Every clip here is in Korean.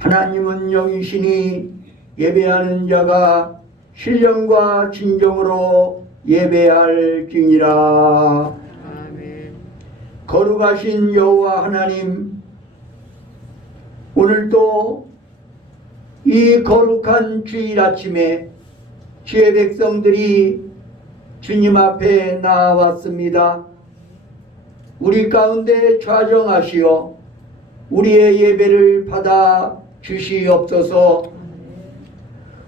하나님은 영이시니 예배하는 자가 신령과 진정으로 예배할지니라. 아멘. 거룩하신 여호와 하나님, 오늘도 이 거룩한 주일 아침에 주의 백성들이 주님 앞에 나왔습니다. 우리 가운데 좌정하시어 우리의 예배를 받아 주시옵소서.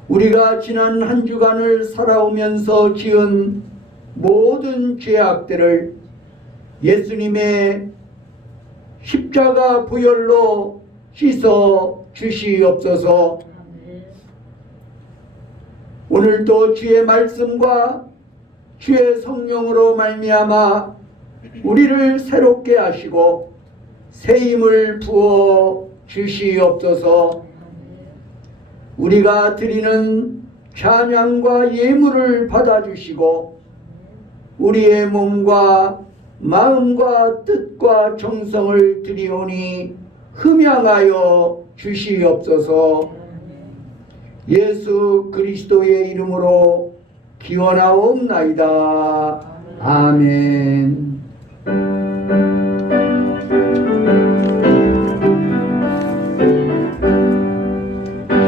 우리가 지난 한 주간을 살아오면서 지은 모든 죄악들을 예수님의 십자가 보혈로 씻어 주시옵소서. 오늘도 주의 말씀과 주의 성령으로 말미암아 우리를 새롭게 하시고 새 힘을 부어 주시옵소서. 우리가 드리는 찬양과 예물을 받아주시고 우리의 몸과 마음과 뜻과 정성을 드리오니 흠양하여 주시옵소서. 예수 그리스도의 이름으로 기원하옵나이다. 아멘.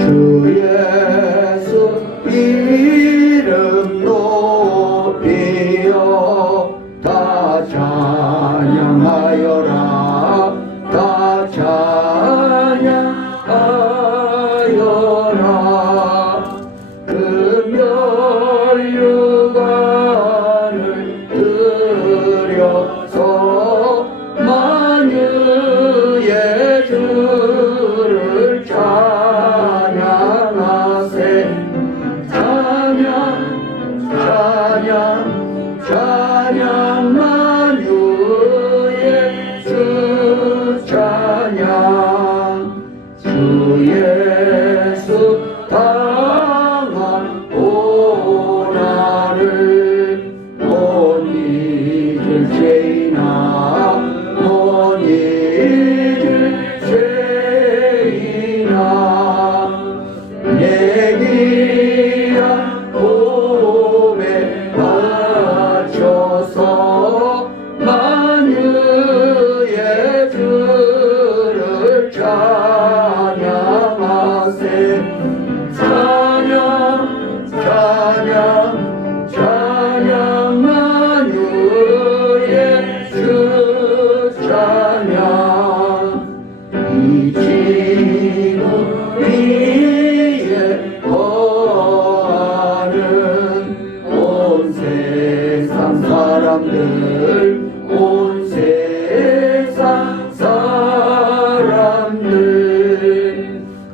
주 예수 이름 높이어 다 찬양하여라. 다 찬양하여라. 금혈육안을 들여서 만유의 주를 찬양하세. 찬양 찬양 찬양 만유의 주 찬양. 주 예수 당한 고난을 못 잊을 죄이나 못 잊을 죄이나 내 귀한 몸에 바쳐서 만유의 주를 찬양하세. 찬양 찬양 찬양 만유의 주 찬양. 이 지구 위에 거하는 온 세상 사람들, 온 세상 사람들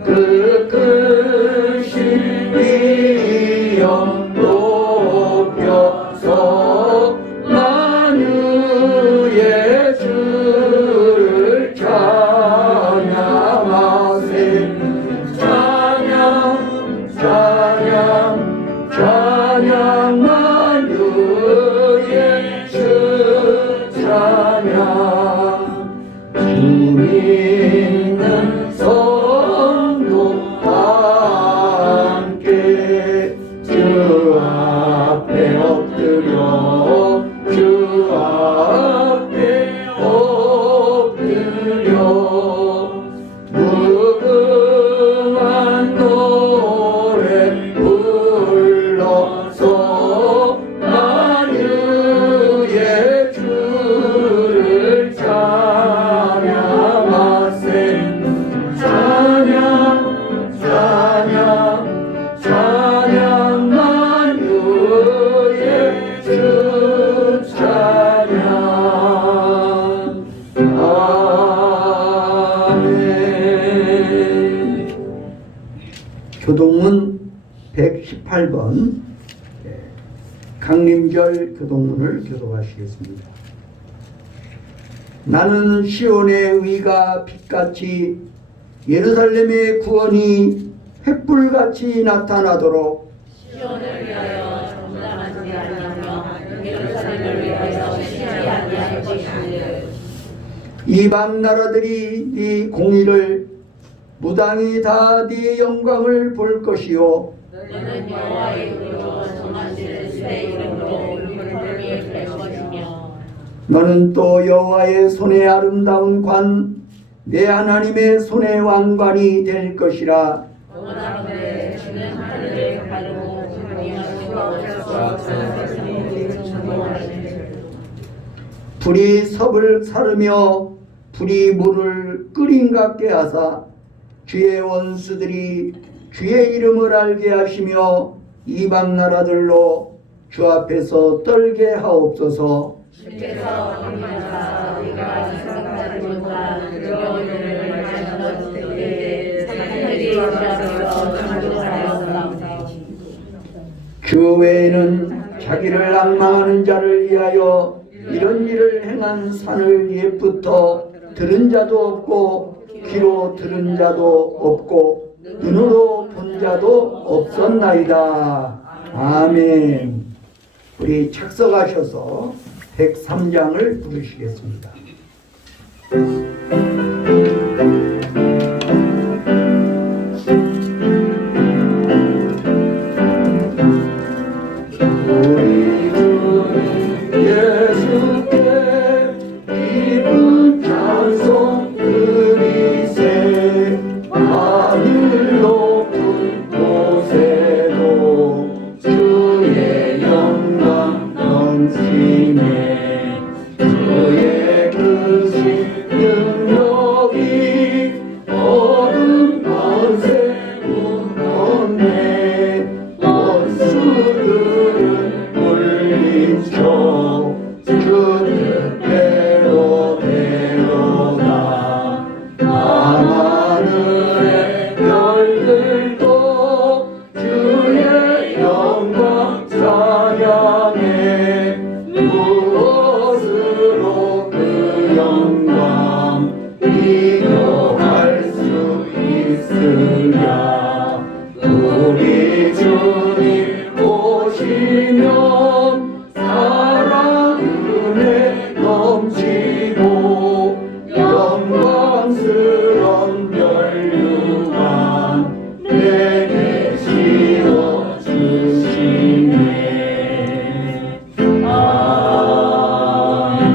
그 크신 이름 높여서 만유의 주를 찬양하세. 찬양 찬양 찬양 만유의 주 찬양. 주 믿는 성도와 함께 주 앞에 엎드려 주 앞에 엎드려 무궁한 노래 불러서 만유의 주를 찬양하세. 찬양 찬양 찬양 만유의 주 찬양. 아멘. 교동문 118번 강림절 교동문을 교독하시겠습니다. 나는 시온의 의가 빛같이 예루살렘의 구원이 횃불같이 나타나도록 시온을 위하여 정당하지 아니하며 예루살렘을 위하여 쉬지 아니할. 이방 나라들이 네 공의를 무당이 다 네 영광을 볼 것이요 너는 여호와의 이름으로 정하신 새 이름으로 울음을 낼 것이며 너는 또 여호와의 손의 아름다운 관 내 하나님의 손의 왕관이 될 것이라. 원하건대 주는 하늘을 가르고 우리가 수가 없어서 전생에 전공하시네. 불이 섭을 사르며 불이 물을 끓인 같게 하사 주의 원수들이 주의 이름을 알게 하시며 이방 나라들로 주 앞에서 떨게 하옵소서. 주께서 우리가 우리가 생각하지 못한 두려운 일을 말씀하실 때에 하늘이 주 앞에서 전도하였다. 주 외에는 자기를 앙망하는 자를 위하여 이런 일을 행한 산을 옛부터 들은 자도 없고 귀로 들은 자도 없고 눈으로 본 자도 없었나이다. 아멘. 우리 착석하셔서 103장을 부르시겠습니다. 우리 주님 예수께 기쁜 찬송 드리세. 하늘 높은 곳에도 주의 영광 넘치네. 주의 크신 능력이 어둠 권세 웃었네. 원수들은 물리쳐 주 뜻대로 되어나. 밤하늘의 별들도 주의 영광 찬양해. 무엇으로 그 영광 비교할 수 있으랴. 우리 주님 오시면 사랑 은혜 넘치고 영광스런 멸류관 내게 씌워 주시네. 아멘.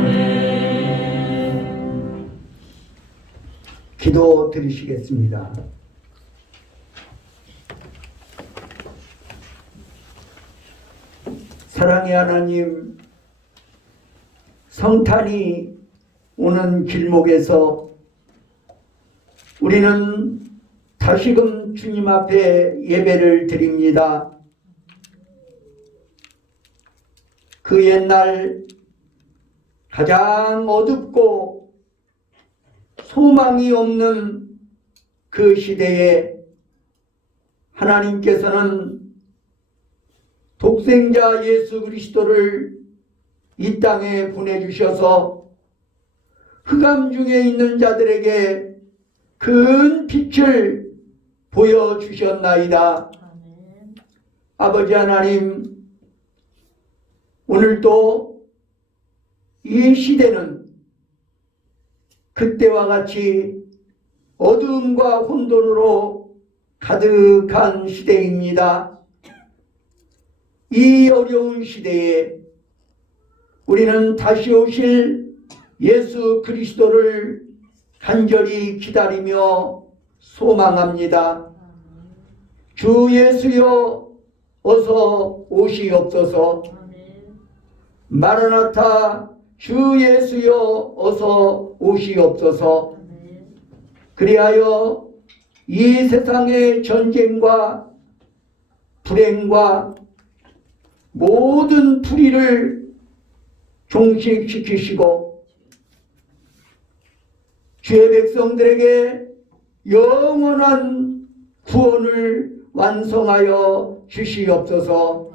기도 드리시겠습니다. 사랑의 하나님, 성탄이 오는 길목에서 우리는 다시금 주님 앞에 예배를 드립니다. 그 옛날 가장 어둡고 소망이 없는 그 시대에 하나님께서는 독생자 예수 그리스도를 이 땅에 보내주셔서 흑암 중에 있는 자들에게 큰 빛을 보여주셨나이다. 아버지 하나님, 오늘도 이 시대는 그때와 같이 어두움과 혼돈으로 가득한 시대입니다. 이 어려운 시대에 우리는 다시 오실 예수 그리스도를 간절히 기다리며 소망합니다. 주 예수여 어서 오시옵소서. 마라나타 주 예수여 어서 오시옵소서. 그리하여 이 세상의 전쟁과 불행과 모든 불의를 종식시키시고 주의 백성들에게 영원한 구원을 완성하여 주시옵소서.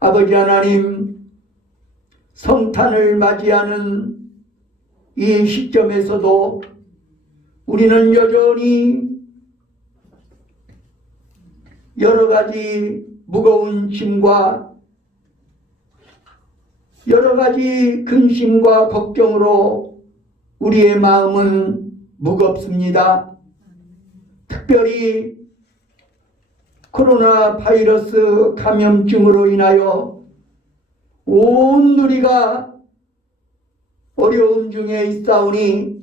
아버지 하나님, 성탄을 맞이하는 이 시점에서도 우리는 여전히 여러 가지 무거운 짐과 여러 가지 근심과 걱정으로 우리의 마음은 무겁습니다. 특별히 코로나 바이러스 감염증으로 인하여 온 누리가 어려움 중에 있사오니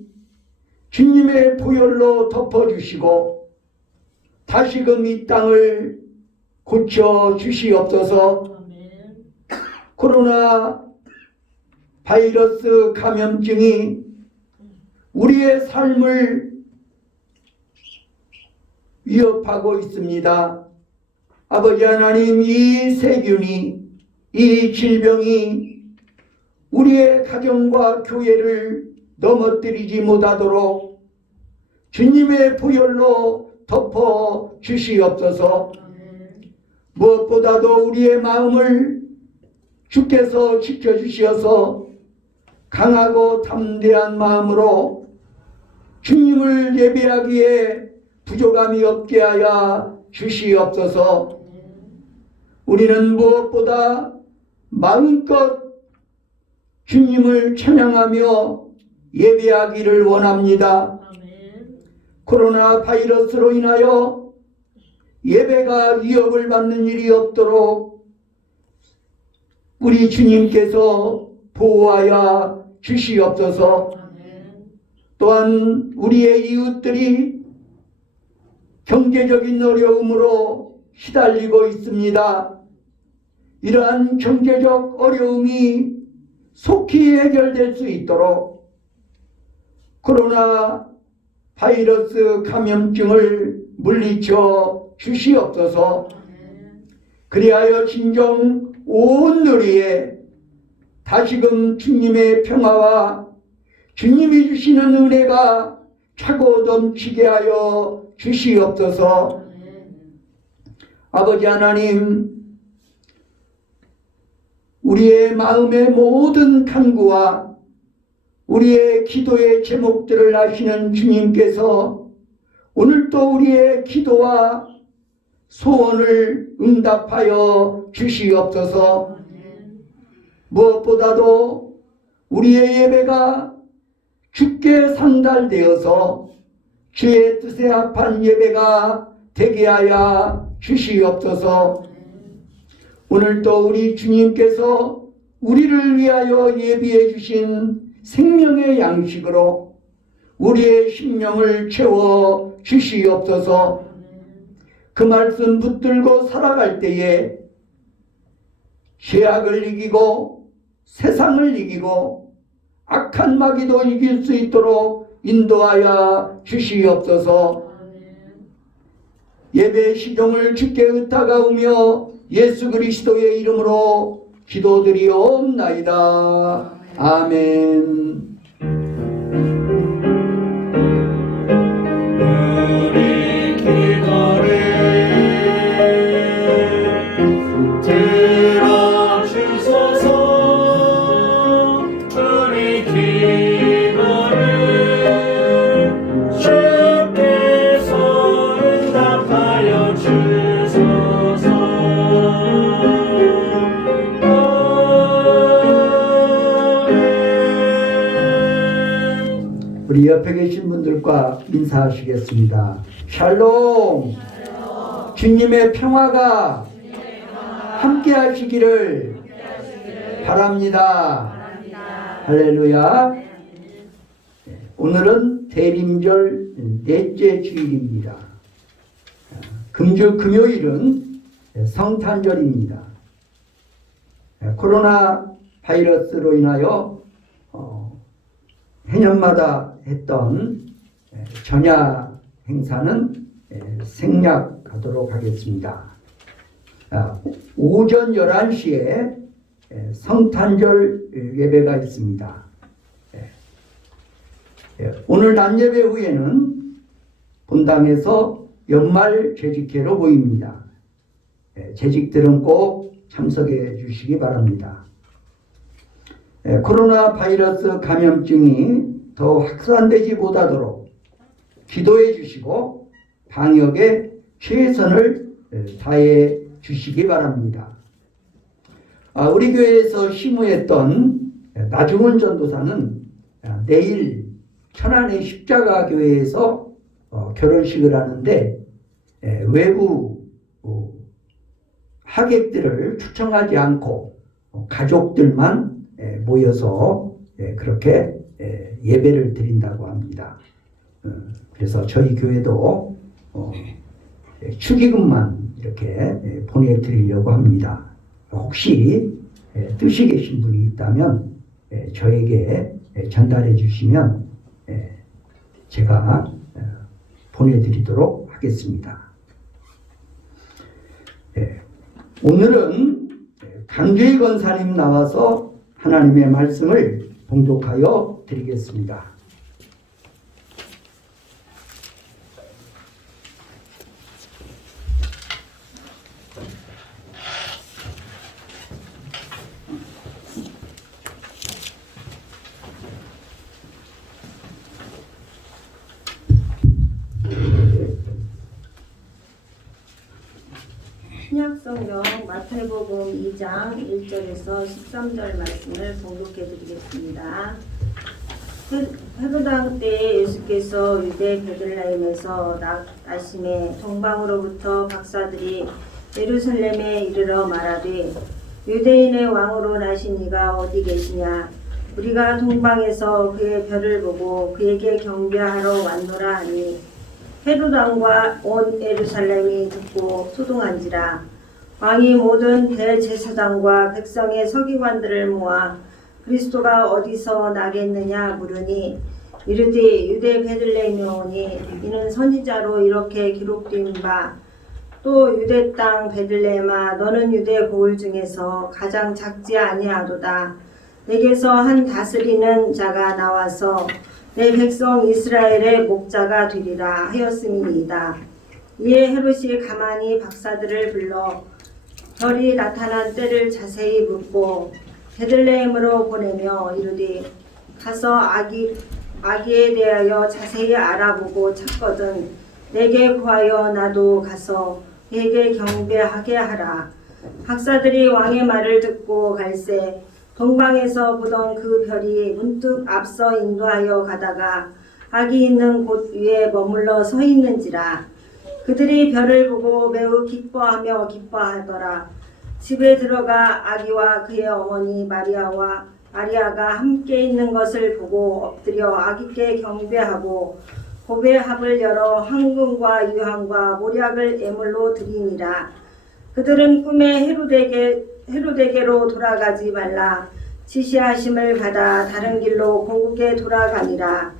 주님의 보혈로 덮어주시고 다시금 이 땅을 고쳐주시옵소서. 코로나 바이러스 감염증이 우리의 삶을 위협하고 있습니다. 아버지 하나님, 이 세균이, 이 질병이 우리의 가정과 교회를 넘어뜨리지 못하도록 주님의 보혈로 덮어 주시옵소서. 무엇보다도 우리의 마음을 주께서 지켜주시어서 강하고 담대한 마음으로 주님을 예배하기에 부족함이 없게 하여 주시옵소서. 우리는 무엇보다 마음껏 주님을 찬양하며 예배하기를 원합니다. 코로나 바이러스로 인하여 예배가 위협을 받는 일이 없도록 우리 주님께서 보호하여 주시옵소서. 또한 우리의 이웃들이 경제적인 어려움으로 시달리고 있습니다. 이러한 경제적 어려움이 속히 해결될 수 있도록 코로나 바이러스 감염증을 물리쳐 주시옵소서. 그리하여 진정 온 누리에 다시금 주님의 평화와 주님이 주시는 은혜가 차고 넘치게 하여 주시옵소서. 아버지 하나님, 우리의 마음의 모든 간구와 우리의 기도의 제목들을 아시는 주님께서 오늘도 우리의 기도와 소원을 응답하여 주시옵소서. 무엇보다도 우리의 예배가 주께 상달되어서 주의 뜻에 합한 예배가 되게 하여 주시옵소서. 오늘도 우리 주님께서 우리를 위하여 예비해 주신 생명의 양식으로 우리의 심령을 채워 주시옵소서. 그 말씀 붙들고 살아갈 때에 죄악을 이기고 세상을 이기고 악한 마귀도 이길 수 있도록 인도하여 주시옵소서. 예배 시종을 주께 의탁하오며 예수 그리스도의 이름으로 기도드리옵나이다. 아멘. 우리 기도를 들어주소서. 우리 기도를 주께서 응답하여 주소서. 우리 옆에 계신 분들과 인사하시겠습니다. 샬롬. 주님의 평화가 함께 하시기를 바랍니다. 할렐루야. 오늘은 대림절 넷째 주일입니다. 금주 금요일은 성탄절입니다. 코로나 바이러스로 인하여 해년마다 했던 전야 행사는 생략하도록 하겠습니다. 오전 11시에 성탄절 예배가 있습니다. 오늘 낮 예배 후에는 본당에서 연말 재직회로 모입니다. 재직들은 꼭 참석해 주시기 바랍니다. 코로나 바이러스 감염증이 더 확산되지 못하도록 기도해 주시고 방역에 최선을 다해 주시기 바랍니다. 우리 교회에서 심우했던 나중훈 전도사는 내일 천안의 십자가 교회에서 결혼식을 하는데 외부 하객들을 초청하지 않고 가족들만 모여서 그렇게 예배를 드린다고 합니다. 그래서 저희 교회도 축의금만 이렇게 보내드리려고 합니다. 혹시 뜻이 계신 분이 있다면 저에게 전달해 주시면 제가 보내드리도록 하겠습니다. 오늘은 강주희 권사님 나와서 하나님의 말씀을 봉독하여 드리겠습니다. 신약성경 마태복음 2장 1절에서 13절 말씀을 봉독해 드리겠습니다. 헤로당 때에 예수께서 유대 베들레헴에서 나심에 동방으로부터 박사들이 예루살렘에 이르러 말하되 유대인의 왕으로 나신 이가 어디 계시냐? 우리가 동방에서 그의 별을 보고 그에게 경배하러 왔노라 하니 헤로당과 온 예루살렘이 듣고 소동한지라. 왕이 모든 대제사장과 백성의 서기관들을 모아 그리스도가 어디서 나겠느냐 물으니 이르되 유대 베들레헴에 오니 이는 선지자로 이렇게 기록된 바 또 유대 땅 베들레헴아 너는 유대 고을 중에서 가장 작지 아니하도다. 내게서 한 다스리는 자가 나와서 내 백성 이스라엘의 목자가 되리라 하였음이니이다. 이에 헤롯이 가만히 박사들을 불러 별이 나타난 때를 자세히 묻고 베들레헴으로 보내며 이르되 가서 아기에 대하여 자세히 알아보고 찾거든 내게 구하여 나도 가서 그에게 경배하게 하라. 박사들이 왕의 말을 듣고 갈새 동방에서 보던 그 별이 문득 앞서 인도하여 가다가 아기 있는 곳 위에 머물러 서 있는지라. 그들이 별을 보고 매우 기뻐하며 기뻐하더라. 집에 들어가 아기와 그의 어머니 마리아가 함께 있는 것을 보고 엎드려 아기께 경배하고 고배 합을 열어 황금과 유향과 모략을 예물로 드리니라. 그들은 꿈에 헤로데게로 돌아가지 말라 지시하심을 받아 다른 길로 고국에 돌아가니라.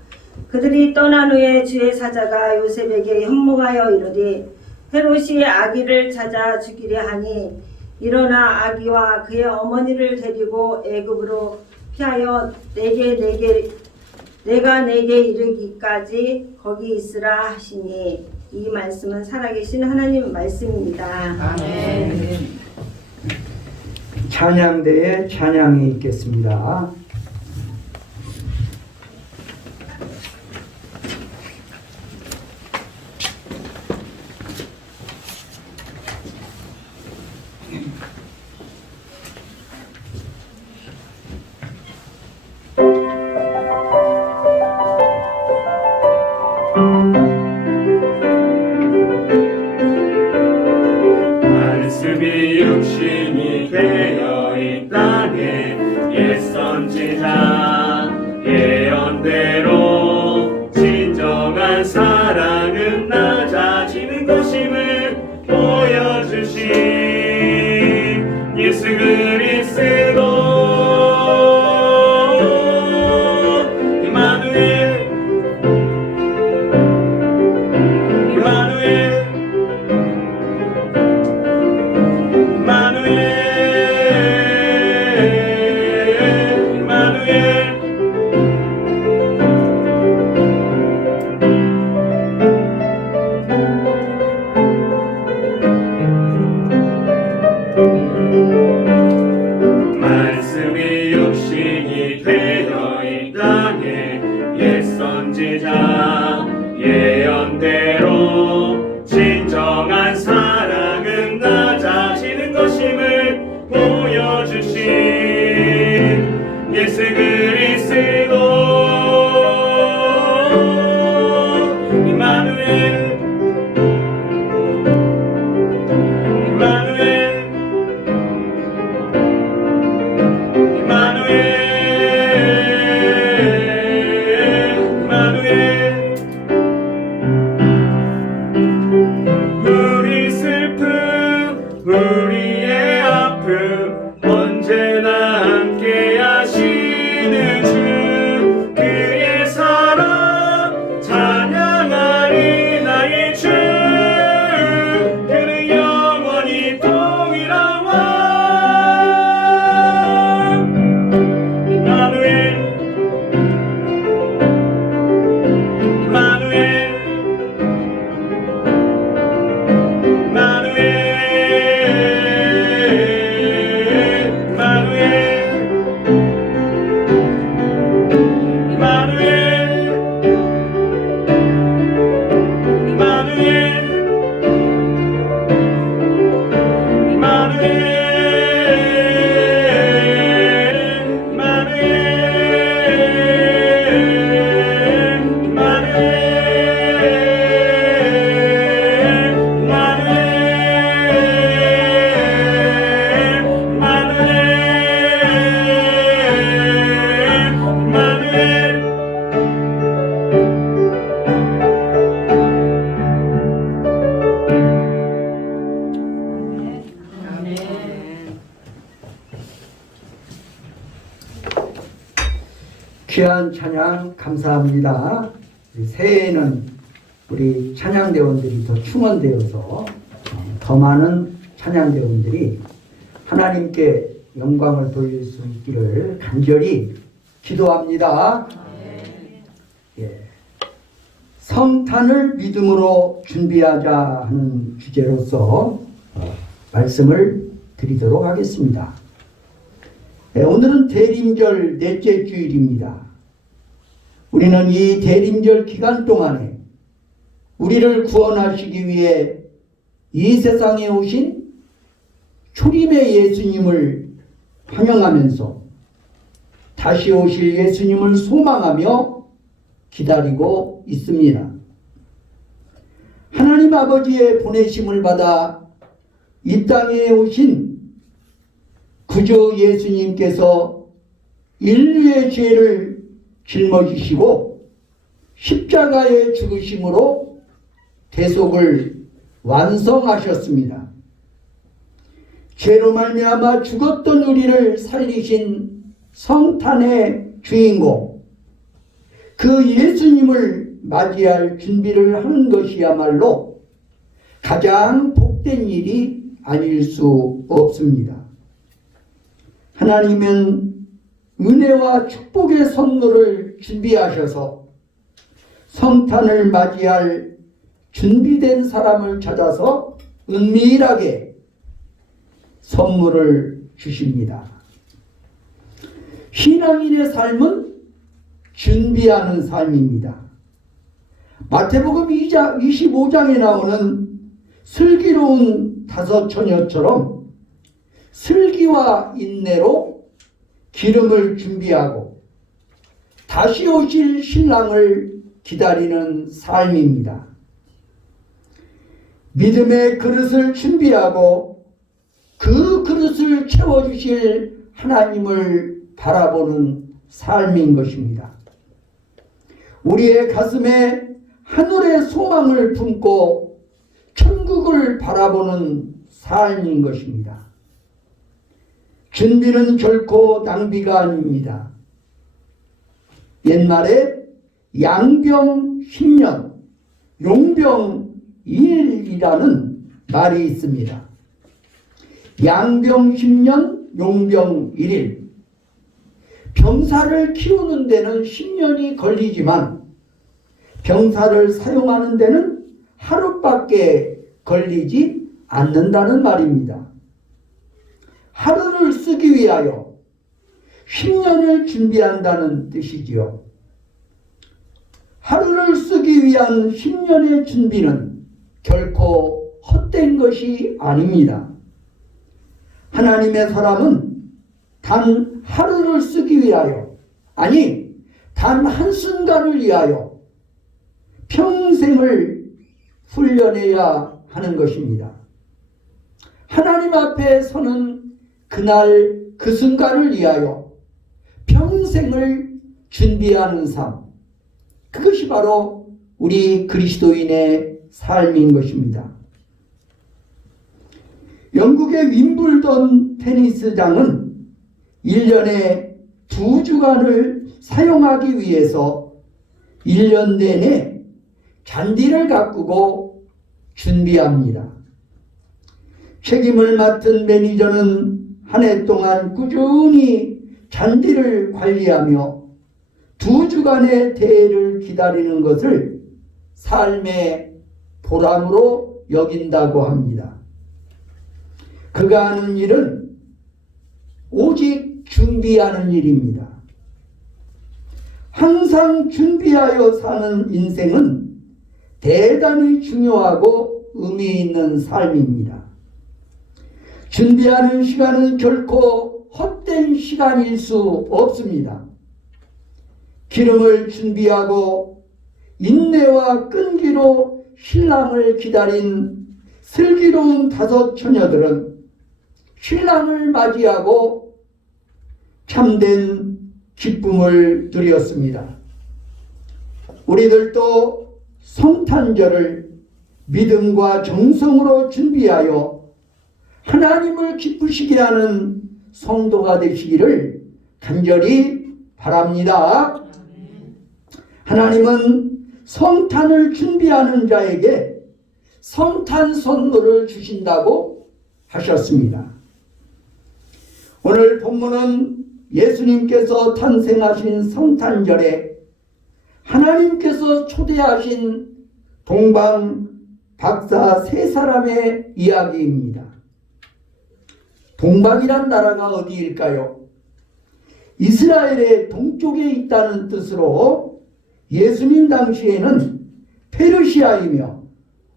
그들이 떠난 후에 주의 사자가 요셉에게 현몽하여 이르되 헤롯이 아기를 찾아 죽이려 하니 일어나 아기와 그의 어머니를 데리고 애굽으로 피하여 내가 내게 이르기까지 거기 있으라 하시니. 이 말씀은 살아계신 하나님 말씀입니다. 아멘. 찬양대에 찬양이 있겠습니다. 말씀이 육신이 되어 이 땅에 옛 선지자 예언대로 진정한 사랑은 낮아지는 것임을 보여주신 예수 그리스도 말씀이 육신이 되어 이 땅에 옛 선지자 예언대로 귀한 찬양 감사합니다. 새해에는 우리 찬양대원들이 더 충원되어서 더 많은 찬양대원들이 하나님께 영광을 돌릴 수 있기를 간절히 기도합니다. 예. 성탄을 믿음으로 준비하자 하는 주제로서 말씀을 드리도록 하겠습니다. 오늘은 대림절 넷째 주일입니다. 우리는 이 대림절 기간 동안에 우리를 구원하시기 위해 이 세상에 오신 초림의 예수님을 환영하면서 다시 오실 예수님을 소망하며 기다리고 있습니다. 하나님 아버지의 보내심을 받아 이 땅에 오신 구주 예수님께서 인류의 죄를 짊어지시고 십자가의 죽으심으로 대속을 완성하셨습니다. 죄로 말미암아 죽었던 우리를 살리신 성탄의 주인공, 그 예수님을 맞이할 준비를 하는 것이야말로 가장 복된 일이 아닐 수 없습니다. 하나님은 은혜와 축복의 선물을 준비하셔서 성탄을 맞이할 준비된 사람을 찾아서 은밀하게 선물을 주십니다. 신앙인의 삶은 준비하는 삶입니다. 마태복음 25장에 나오는 슬기로운 다섯 처녀처럼 슬기와 인내로 기름을 준비하고 다시 오실 신랑을 기다리는 삶입니다. 믿음의 그릇을 준비하고 그 그릇을 채워주실 하나님을 바라보는 삶인 것입니다. 우리의 가슴에 하늘의 소망을 품고 천국을 바라보는 삶인 것입니다. 준비는 결코 낭비가 아닙니다. 옛말에 양병 10년, 용병 1일이라는 말이 있습니다. 양병 10년, 용병 1일. 병사를 키우는 데는 10년이 걸리지만 병사를 사용하는 데는 하루밖에 걸리지 않는다는 말입니다. 하루를 쓰기 위하여 10년을 준비한다는 뜻이지요. 하루를 쓰기 위한 10년의 준비는 결코 헛된 것이 아닙니다. 하나님의 사람은 단 하루를 쓰기 위하여, 아니 단 한순간을 위하여 평생을 훈련해야 하는 것입니다. 하나님 앞에 서는 그날 그 순간을 위하여 평생을 준비하는 삶, 그것이 바로 우리 그리스도인의 삶인 것입니다. 영국의 윈블던 테니스장은 1년에 2주간을 사용하기 위해서 1년 내내 잔디를 가꾸고 준비합니다. 책임을 맡은 매니저는 한 해 동안 꾸준히 잔디를 관리하며 2주간의 대회를 기다리는 것을 삶의 보람으로 여긴다고 합니다. 그가 하는 일은 오직 준비하는 일입니다. 항상 준비하여 사는 인생은 대단히 중요하고 의미 있는 삶입니다. 준비하는 시간은 결코 헛된 시간일 수 없습니다. 기름을 준비하고 인내와 끈기로 신랑을 기다린 슬기로운 다섯 처녀들은 신랑을 맞이하고 참된 기쁨을 누렸습니다. 우리들도 성탄절을 믿음과 정성으로 준비하여 하나님을 기쁘시게 하는 성도가 되시기를 간절히 바랍니다. 하나님은 성탄을 준비하는 자에게 성탄 선물을 주신다고 하셨습니다. 오늘 본문은 예수님께서 탄생하신 성탄절에 하나님께서 초대하신 동방 박사 세 사람의 이야기입니다. 동방이란 나라가 어디일까요? 이스라엘의 동쪽에 있다는 뜻으로 예수님 당시에는 페르시아이며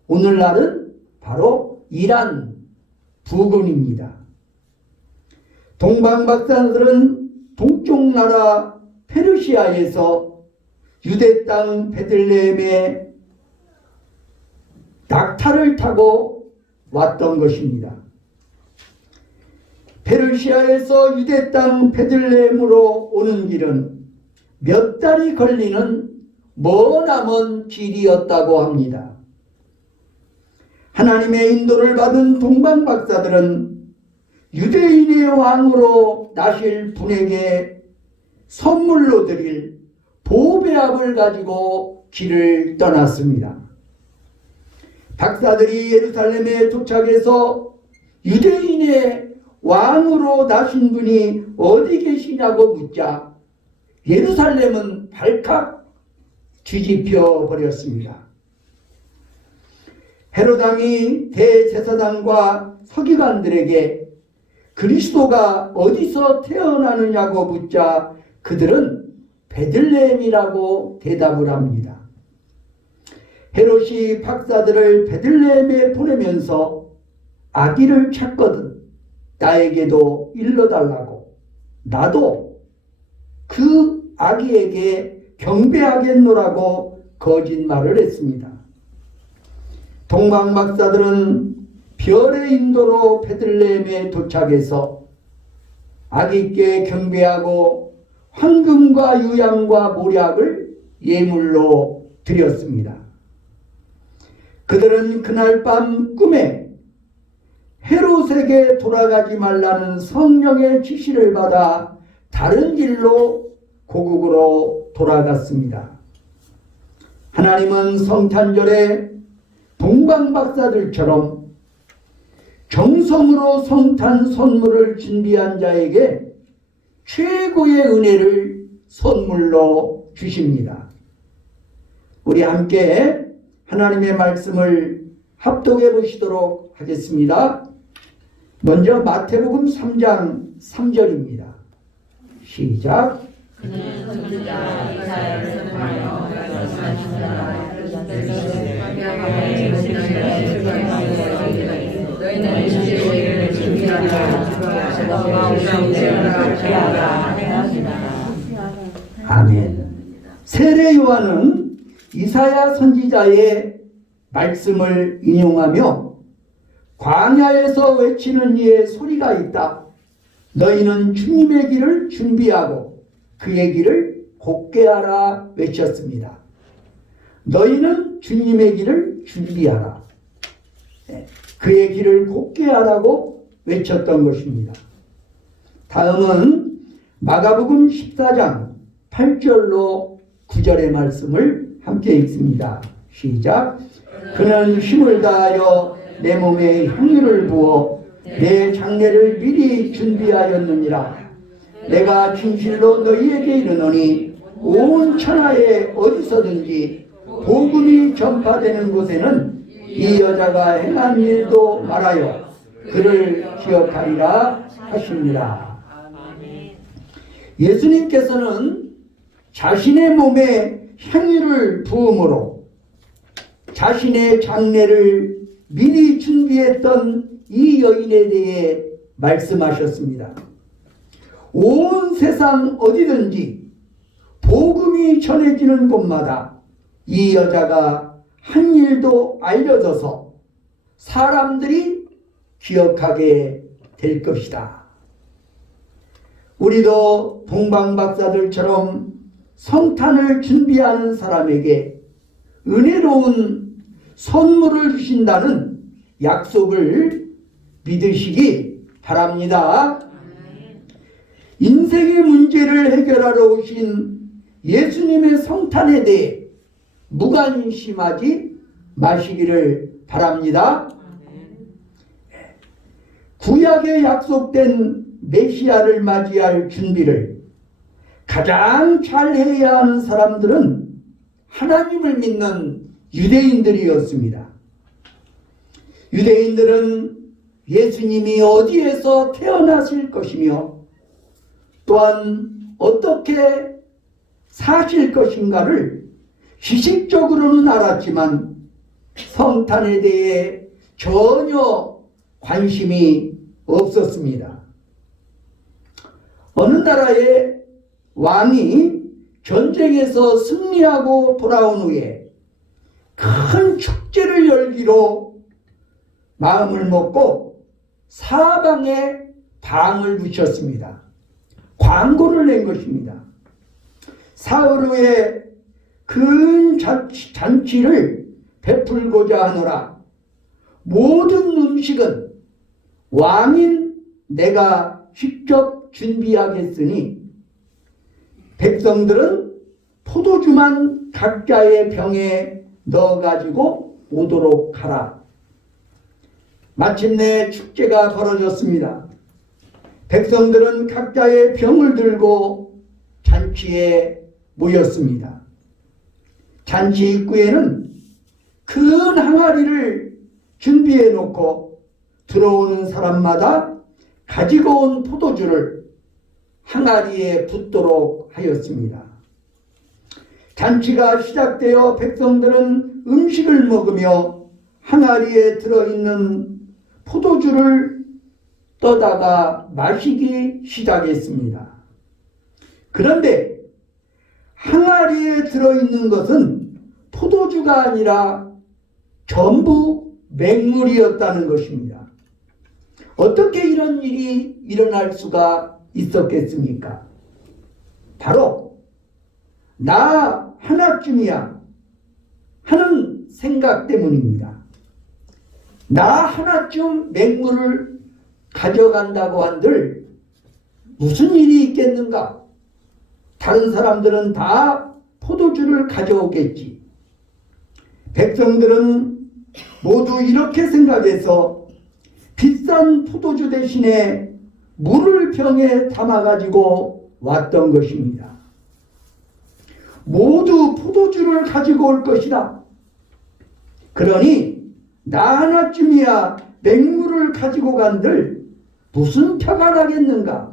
오늘날은 바로 이란 부근입니다. 동방 박사들은 동쪽 나라 페르시아에서 유대 땅 베들레헴에 낙타를 타고 왔던 것입니다. 페르시아에서 유대 땅 베들레헴으로 오는 길은 몇 달이 걸리는 머나먼 길이었다고 합니다. 하나님의 인도를 받은 동방 박사들은 유대인의 왕으로 나실 분에게 선물로 드릴 보배압을 가지고 길을 떠났습니다. 박사들이 예루살렘에 도착해서 유대인의 왕으로 나신 분이 어디 계시냐고 묻자 예루살렘은 발칵 뒤집혀 버렸습니다. 헤롯 왕이 대제사장과 서기관들에게 그리스도가 어디서 태어나느냐고 묻자 그들은 베들레헴이라고 대답을 합니다. 헤롯이 박사들을 베들레헴에 보내면서 아기를 찾거든 나에게도 일러달라고 나도 그 아기에게 경배하겠노라고 거짓말을 했습니다. 동방 박사들은 별의 인도로 베들레헴에 도착해서 아기께 경배하고 황금과 유향과 모략을 예물로 드렸습니다. 그들은 그날 밤 꿈에 헤롯에게 돌아가지 말라는 성령의 지시를 받아 다른 길로 고국으로 돌아갔습니다. 하나님은 성탄절에 동방 박사들처럼 정성으로 성탄 선물을 준비한 자에게 최고의 은혜를 선물로 주십니다. 우리 함께 하나님의 말씀을 합독해 보시도록 하겠습니다. 먼저 마태복음 3장 3절입니다. 시작. 그는 선지자 이사야를 선포하여 말씀하시니라. 너희는 주의 일을 준비하라. 저가 오시는 때를 기하라 하시니라. 아멘. 세례 요한은 이사야 선지자의 말씀을 인용하며 광야에서 외치는 이의 소리가 있다. 너희는 주님의 길을 준비하고 그의 길을 곧게 하라 외쳤습니다. 너희는 주님의 길을 준비하라. 그의 길을 곧게 하라고 외쳤던 것입니다. 다음은 마가복음 14장 8절로 9절의 말씀을 함께 읽습니다. 시작. 그는 힘을 다하여 내 몸에 향유를 부어 내 장례를 미리 준비하였느니라. 내가 진실로 너희에게 이르노니 온 천하에 어디서든지 복음이 전파되는 곳에는 이 여자가 행한 일도 말하여 그를 기억하리라 하시니라. 예수님께서는 자신의 몸에 향유를 부음으로 자신의 장례를 미리 준비했던 이 여인에 대해 말씀하셨습니다. 온 세상 어디든지 복음이 전해지는 곳마다 이 여자가 한 일도 알려져서 사람들이 기억하게 될 것이다. 우리도 동방 박사들처럼 성탄을 준비하는 사람에게 은혜로운 선물을 주신다는 약속을 믿으시기 바랍니다. 인생의 문제를 해결하러 오신 예수님의 성탄에 대해 무관심하지 마시기를 바랍니다. 구약에 약속된 메시아를 맞이할 준비를 가장 잘 해야 하는 사람들은 하나님을 믿는 유대인들이었습니다. 유대인들은 예수님이 어디에서 태어나실 것이며 또한 어떻게 사실 것인가를 지식적으로는 알았지만 성탄에 대해 전혀 관심이 없었습니다. 어느 나라의 왕이 전쟁에서 승리하고 돌아온 후에 큰 축제를 열기로 마음을 먹고 사방에 방을 붙였습니다. 광고를 낸 것입니다. 사흘 후에 큰 잔치를 베풀고자 하노라. 모든 음식은 왕인 내가 직접 준비하겠으니 백성들은 포도주만 각자의 병에 넣어가지고 오도록 하라. 마침내 축제가 벌어졌습니다. 백성들은 각자의 병을 들고 잔치에 모였습니다. 잔치 입구에는 큰 항아리를 준비해 놓고 들어오는 사람마다 가지고 온 포도주를 항아리에 붓도록 하였습니다. 잔치가 시작되어 백성들은 음식을 먹으며 항아리에 들어있는 포도주를 떠다가 마시기 시작했습니다. 그런데 항아리에 들어있는 것은 포도주가 아니라 전부 맹물이었다는 것입니다. 어떻게 이런 일이 일어날 수가 있었겠습니까? 바로 나 하나쯤이야 하는 생각 때문입니다. 나 하나쯤 맹물을 가져간다고 한들 무슨 일이 있겠는가? 다른 사람들은 다 포도주를 가져오겠지. 백성들은 모두 이렇게 생각해서 비싼 포도주 대신에 물을 병에 담아가지고 왔던 것입니다. 모두 포도주를 가지고 올 것이다. 그러니 나 하나쯤이야 맹물을 가지고 간들 무슨 표가 나겠는가?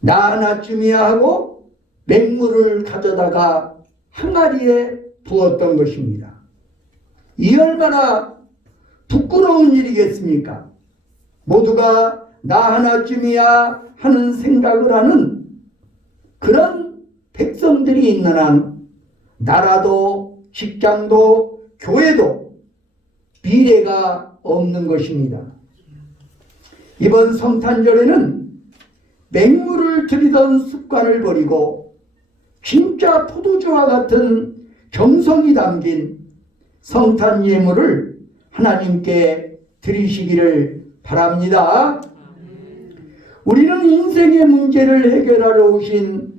나 하나쯤이야 하고 맹물을 가져다가 항아리에 부었던 것입니다. 이 얼마나 부끄러운 일이겠습니까? 모두가 나 하나쯤이야 하는 생각을 하는 그런 백성들이 있는 한 나라도 직장도 교회도 미래가 없는 것입니다. 이번 성탄절에는 맹물을 들이던 습관을 버리고 진짜 포도주와 같은 정성이 담긴 성탄 예물을 하나님께 드리시기를 바랍니다. 우리는 인생의 문제를 해결하러 오신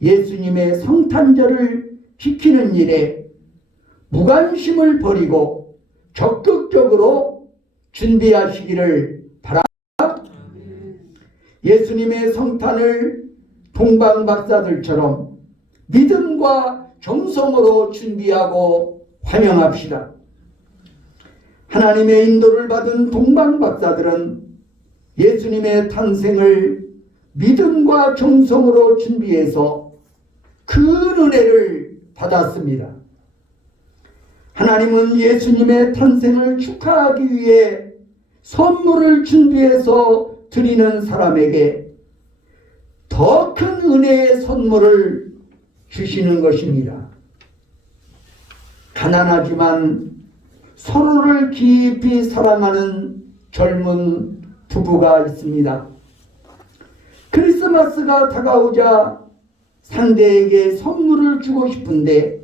예수님의 성탄절을 지키는 일에 무관심을 버리고 적극적으로 준비하시기를 바랍니다. 예수님의 성탄을 동방박사들처럼 믿음과 정성으로 준비하고 환영합시다. 하나님의 인도를 받은 동방박사들은 예수님의 탄생을 믿음과 정성으로 준비해서 큰 은혜를 받았습니다. 하나님은 예수님의 탄생을 축하하기 위해 선물을 준비해서 드리는 사람에게 더 큰 은혜의 선물을 주시는 것입니다. 가난하지만 서로를 깊이 사랑하는 젊은 부부가 있습니다. 크리스마스가 다가오자 상대에게 선물을 주고 싶은데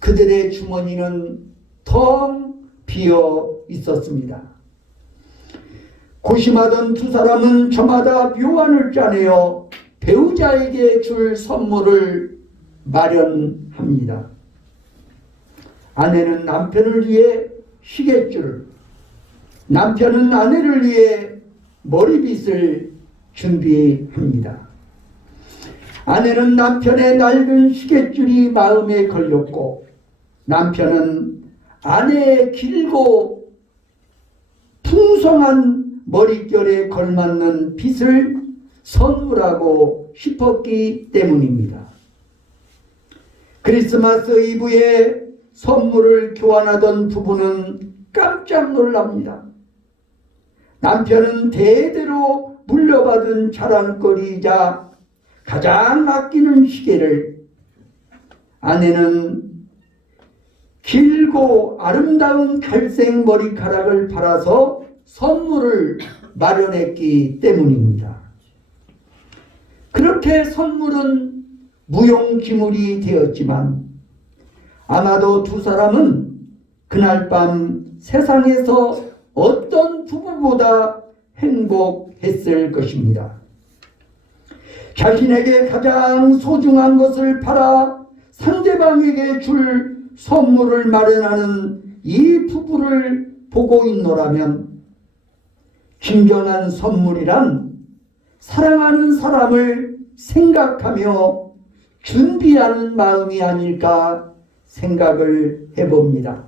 그들의 주머니는 텅 비어 있었습니다. 고심하던 두 사람은 저마다 묘안을 짜내어 배우자에게 줄 선물을 마련합니다. 아내는 남편을 위해 시계줄, 남편은 아내를 위해 머리빗을 준비합니다. 아내는 남편의 낡은 시계줄이 마음에 걸렸고, 남편은 아내의 길고 풍성한 머릿결에 걸맞는 빗을 선물하고 싶었기 때문입니다. 크리스마스 이브에 선물을 교환하던 부부는 깜짝 놀랍니다. 남편은 대대로 물려받은 자랑거리이자 가장 아끼는 시계를, 아내는 길고 아름다운 갈색 머리카락을 팔아서 선물을 마련했기 때문입니다. 그렇게 선물은 무용지물이 되었지만 아마도 두 사람은 그날 밤 세상에서 어떤 부부보다 행복했을 것입니다. 자신에게 가장 소중한 것을 팔아 상대방에게 줄 선물을 마련하는 이 부부를 보고 있노라면, 진정한 선물이란 사랑하는 사람을 생각하며 준비하는 마음이 아닐까 생각을 해봅니다.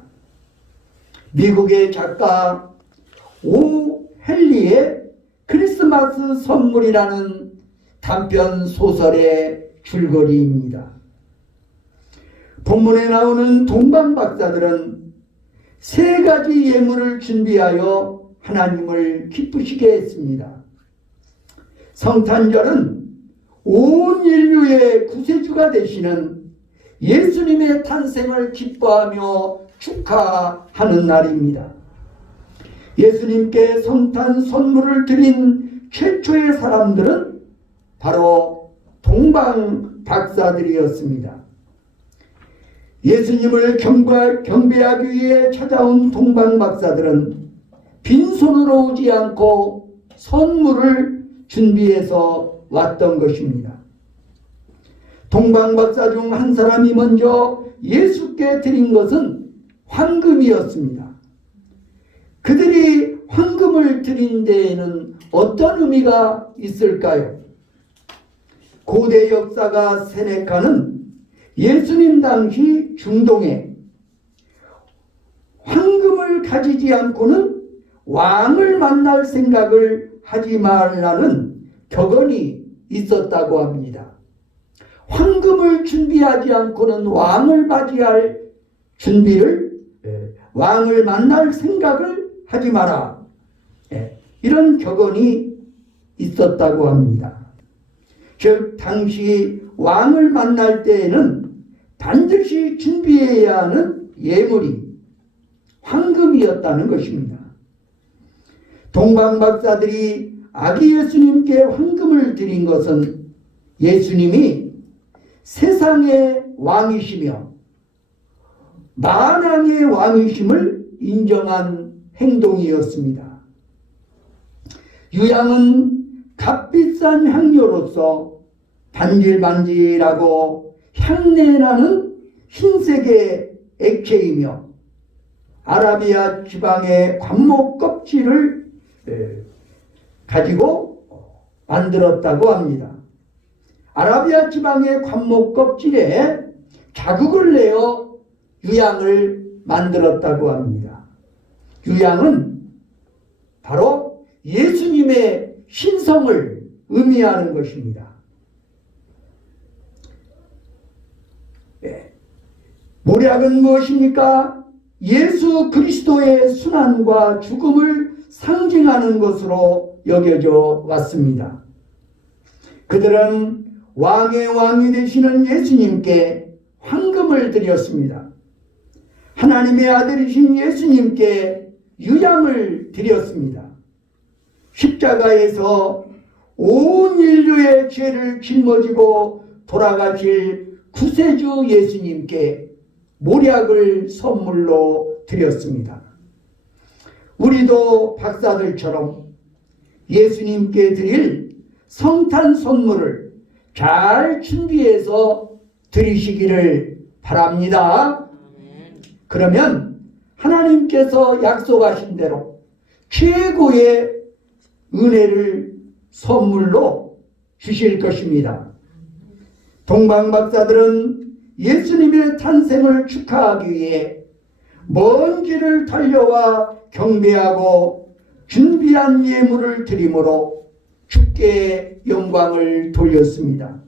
미국의 작가 오 헨리의 크리스마스 선물이라는 단편 소설의 줄거리입니다. 본문에 나오는 동방 박사들은 세 가지 예물을 준비하여 하나님을 기쁘시게 했습니다. 성탄절은 온 인류의 구세주가 되시는 예수님의 탄생을 기뻐하며 축하하는 날입니다. 예수님께 성탄 선물을 드린 최초의 사람들은 바로 동방 박사들이었습니다. 예수님을 경배하기 위해 찾아온 동방 박사들은 빈손으로 오지 않고 선물을 준비해서 왔던 것입니다. 동방 박사 중 한 사람이 먼저 예수께 드린 것은 황금이었습니다. 그들이 황금을 드린 데에는 어떤 의미가 있을까요? 고대 역사가 세네카는 예수님 당시 중동에 황금을 가지지 않고는 왕을 만날 생각을 하지 말라는 격언이 있었다고 합니다. 황금을 준비하지 않고는 왕을 맞이할 준비를, 왕을 만날 생각을 하지 마라, 이런 격언이 있었다고 합니다. 즉 당시 왕을 만날 때에는 반드시 준비해야 하는 예물이 황금이었다는 것입니다. 동방 박사들이 아기 예수님께 황금을 드린 것은 예수님이 세상의 왕이시며 만왕의 왕이심을 인정한 행동이었습니다. 유향은 값비싼 향료로서 반질반질하고 향내나는 흰색의 액체이며 아라비아 지방의 관목 껍질을 가지고 만들었다고 합니다. 아라비아 지방의 관목 껍질에 자국을 내어 유향을 만들었다고 합니다. 유향은 바로 예수님의 신성을 의미하는 것입니다. 모략은 무엇입니까? 예수 그리스도의 순환과 죽음을 상징하는 것으로 여겨져 왔습니다. 그들은 왕의 왕이 되시는 예수님께 황금을 드렸습니다. 하나님의 아들이신 예수님께 유향을 드렸습니다. 십자가에서 온 인류의 죄를 짊어지고 돌아가실 구세주 예수님께 모략을 선물로 드렸습니다. 우리도 박사들처럼 예수님께 드릴 성탄 선물을 잘 준비해서 드리시기를 바랍니다. 그러면 하나님께서 약속하신 대로 최고의 은혜를 선물로 주실 것입니다. 동방박사들은 예수님의 탄생을 축하하기 위해 먼 길을 달려와 경배하고 준비한 예물을 드림으로 주께 영광을 돌렸습니다.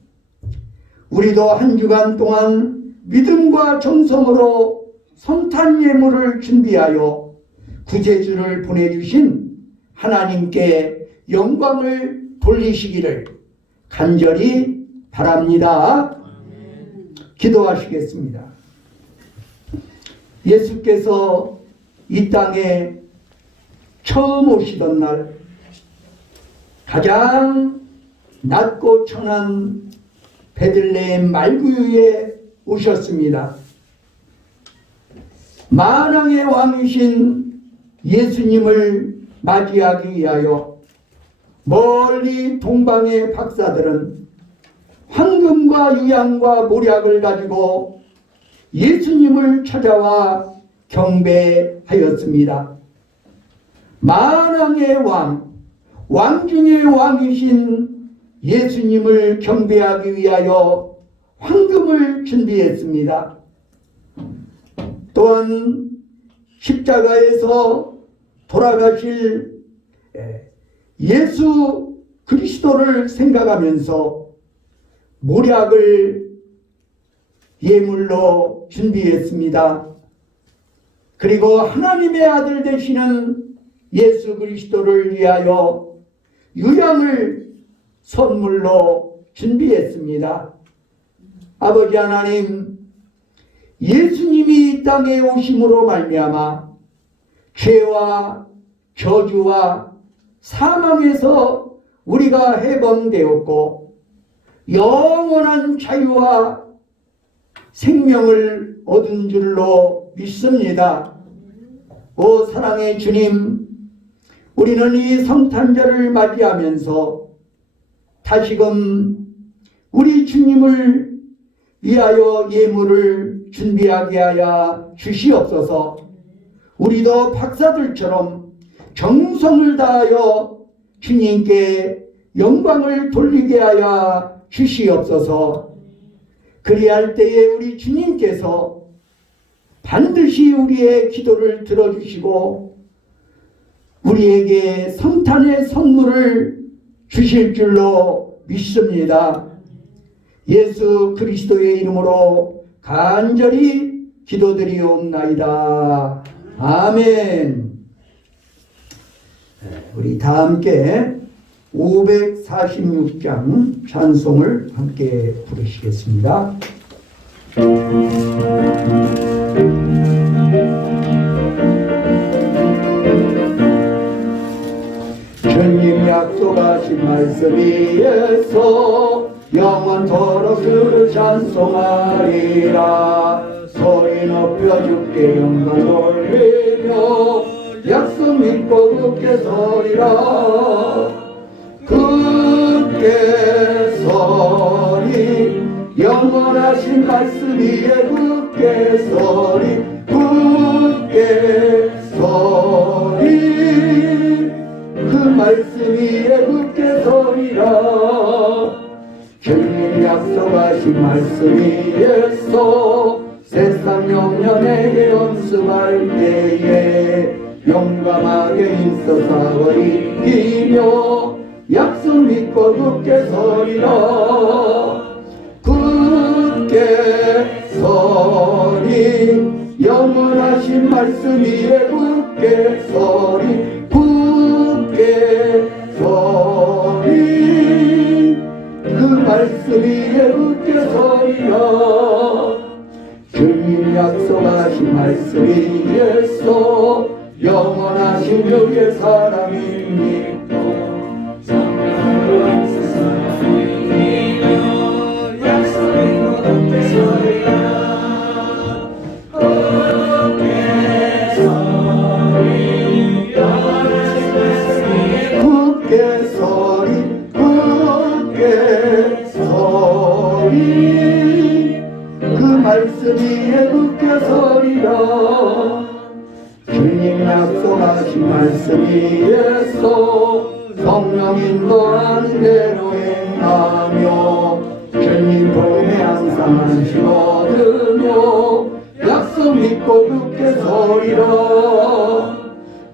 우리도 한 주간 동안 믿음과 정성으로 성탄 예물을 준비하여 구세주를 보내주신 하나님께 영광을 돌리시기를 간절히 바랍니다. 기도하시겠습니다. 예수께서 이 땅에 처음 오시던 날 가장 낮고 천한 베들레헴 말구유에 오셨습니다. 만왕의 왕이신 예수님을 맞이하기 위하여 멀리 동방의 박사들은 황금과 유향과 모략을 가지고 예수님을 찾아와 경배하였습니다. 만왕의 왕 중의 왕이신 예수님을 경배하기 위하여 황금을 준비했습니다. 또한 십자가에서 돌아가실 예수 그리스도를 생각하면서 모략을 예물로 준비했습니다. 그리고 하나님의 아들 되시는 예수 그리스도를 위하여 유향을 선물로 준비했습니다. 아버지 하나님, 예수님이 이 땅에 오심으로 말미암아 죄와 저주와 사망에서 우리가 해방되었고 영원한 자유와 생명을 얻은 줄로 믿습니다. 오 사랑의 주님, 우리는 이 성탄절을 맞이하면서 다시금 우리 주님을 위하여 예물을 준비하게 하여 주시옵소서. 우리도 박사들처럼 정성을 다하여 주님께 영광을 돌리게 하여 주시옵소서. 그리할 때에 우리 주님께서 반드시 우리의 기도를 들어주시고 우리에게 성탄의 선물을 주실 줄로 믿습니다. 예수 그리스도의 이름으로 간절히 기도드리옵나이다. 아멘. 우리 다 함께 546장 찬송을 함께 부르시겠습니다. 주님 약속하신 말씀 위에서 영원토록 주를 찬송하리라. 소리 높여 주께 영광 돌리며 약속 믿고 굳게 서리라. 굳게 서리 영원하신 말씀 위에 굳게 서리 굳게 서리 그 말씀 위에 굳게 서리라. 주님 약속하신 말씀 위에서 세상 영년에게 연습할 때에 용감하게 있어 싸워 이기며 약속 믿고 굳게 서리라. 굳게 서리 영원하신 말씀 위에 굳게 서리 굳게 서리 그 말씀 위에 굳게 서리라. 주님 약속하신 말씀 위에서 영원하신 주의 사랑이 믿고 성령으로 있어 사랑이 이며 약속 믿고 굳게 서리라. 굳게 서리 영원하신 말씀 위에 굳게 서리 굳게 서리 주님 약속하신 말씀이 예수 성령 인도하는 대로 행하며 주님 복음에 항상 안식 얻으며 약속 믿고 굳게 서리라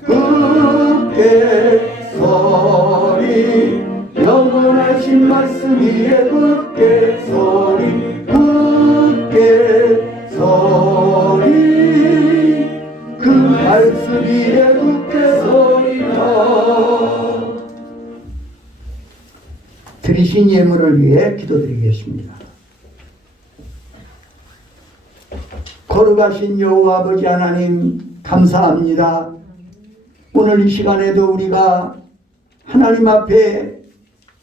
굳게 서리 영원하신 말씀 위에 굳게 서리 굳게 서리 그 말씀 위에 굳게 서리라. 드리신 예물을 위해 기도드리겠습니다. 거룩하신 여호와 아버지 하나님 감사합니다. 오늘 이 시간에도 우리가 하나님 앞에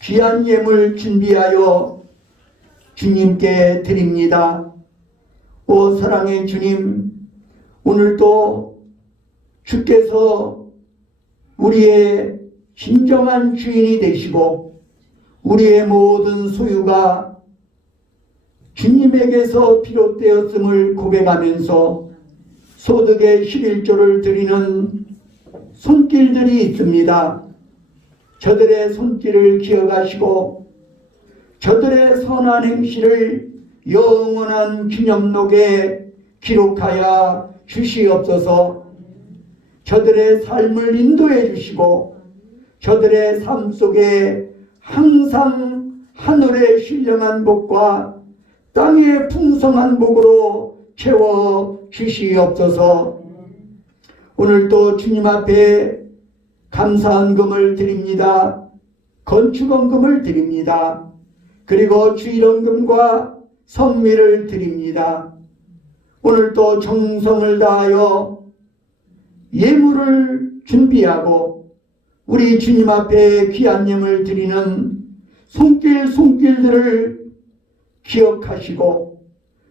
귀한 예물 준비하여 주님께 드립니다. 오 사랑의 주님, 오늘도 주께서 우리의 진정한 주인이 되시고 우리의 모든 소유가 주님에게서 비롯되었음을 고백하면서 소득의 11조를 드리는 손길들이 있습니다. 저들의 손길을 기억하시고 저들의 선한 행실을 영원한 기념록에 기록하여 주시옵소서. 저들의 삶을 인도해 주시고 저들의 삶 속에 항상 하늘의 신령한 복과 땅의 풍성한 복으로 채워 주시옵소서. 오늘도 주님 앞에 감사헌금을 드립니다. 건축헌금을 드립니다. 그리고 주일헌금과 성미를 드립니다. 오늘도 정성을 다하여 예물을 준비하고 우리 주님 앞에 귀한 예물 드리는 손길들을 기억하시고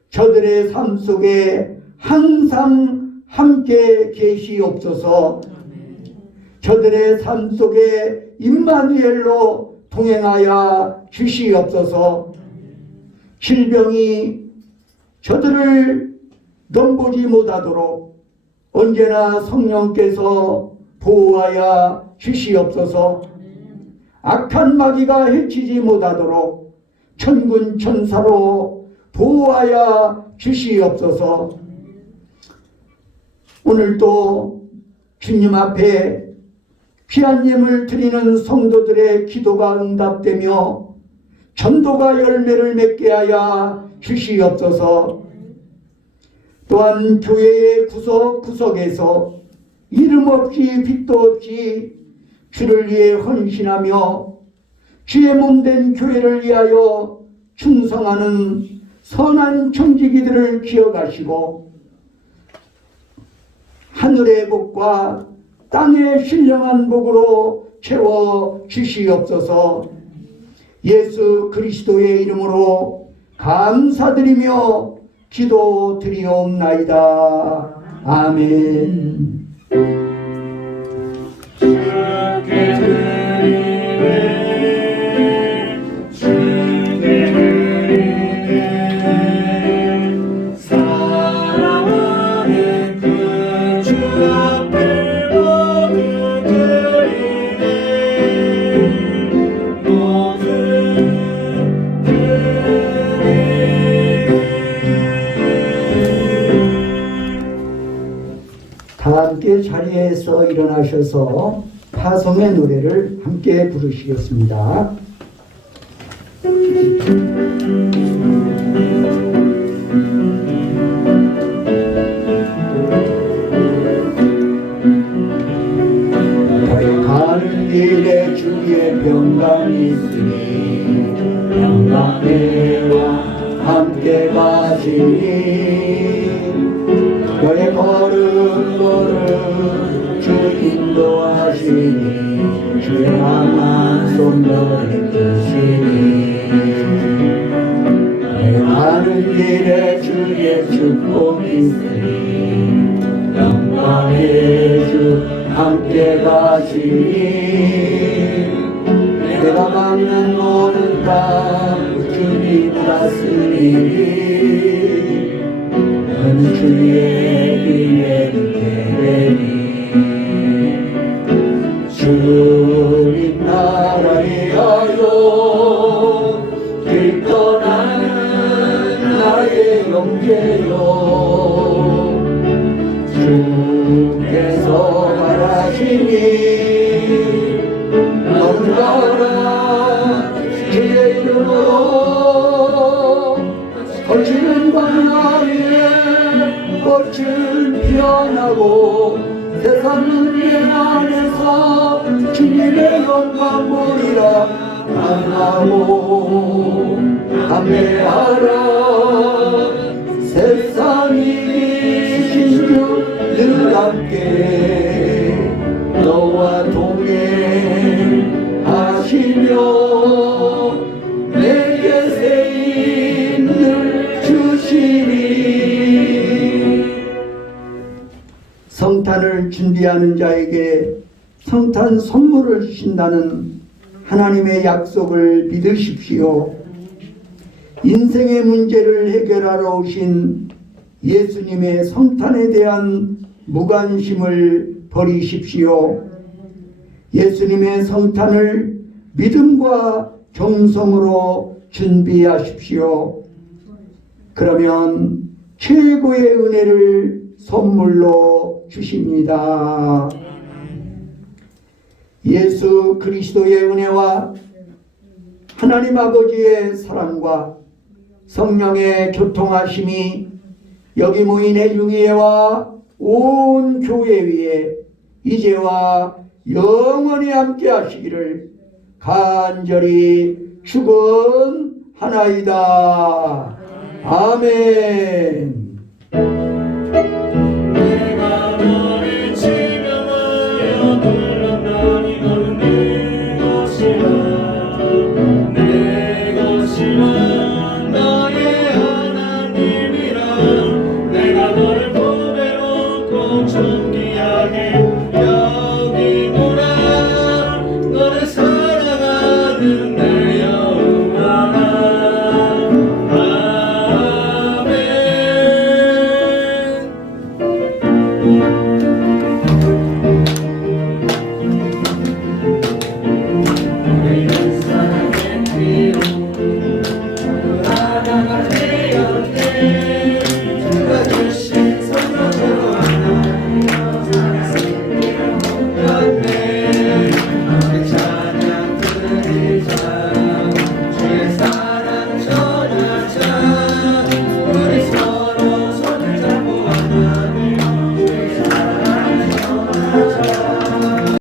저들의 삶 속에 항상 함께 계시옵소서. 저들의 삶 속에 임마누엘로 동행하여 주시옵소서. 질병이 저들을 넘보지 못하도록 언제나 성령께서 보호하여 주시옵소서. 악한 마귀가 해치지 못하도록 천군 천사로 보호하여 주시옵소서. 오늘도 주님 앞에 귀한 예물 드리는 성도들의 기도가 응답되며 전도가 열매를 맺게 하여 주시옵소서. 또한 교회의 구석구석에서 이름 없이 빚도 없이 주를 위해 헌신하며 주의 몸된 교회를 위하여 충성하는 선한 청지기들을 기억하시고 하늘의 복과 땅의 신령한 복으로 채워 주시옵소서. 예수 그리스도의 이름으로 감사드리며 기도드리옵나이다. 아멘. 주께 드리네 주께 드리네 사랑하는 그 주 앞에 모두 드리네 모두 드리네. 다 함께 자리에서 일어나셔서 파송의 노래를 함께 부르시겠습니다. 가는 길에 주의 평강이 있으니 평강에와 함께 가시니 너의 걸음 주 인도하시니 주의 강한 손 너를 드시니 내 가는 길에 주의 축복이 있으니 영광의 주 함께 가시니 내가 밟는 모든 땅 주님 다스리니 은 주의 비밀을 되니 하시니 너는 가라 주의 이름으로 거치는 광야에 꽃을 피어나고 세상은 내 안에서 주님의 영광 보리라 감하고 감회하라 세상이 이긴 주 늘 함께 너와 동행하시며 내게 새 힘을 주시니. 성탄을 준비하는 자에게 성탄 선물을 주신다는 하나님의 약속을 믿으십시오. 인생의 문제를 해결하러 오신 예수님의 성탄에 대한 무관심을 버리십시오. 예수님의 성탄을 믿음과 정성으로 준비하십시오. 그러면 최고의 은혜를 선물로 주십니다. 예수 그리스도의 은혜와 하나님 아버지의 사랑과 성령의 교통하심이 여기 모인 해중이회와 온 교회 위에 이제와 영원히 함께 하시기를 간절히 축원하나이다. 아멘. 내가 너를 지명하여 불렀나니 너는 내 것이라 내 것이라 나의 하나님이라 내가 너를 보배롭고 존귀하게 여기노라 너를 사랑하는 내 여호와라. 찬양 부르리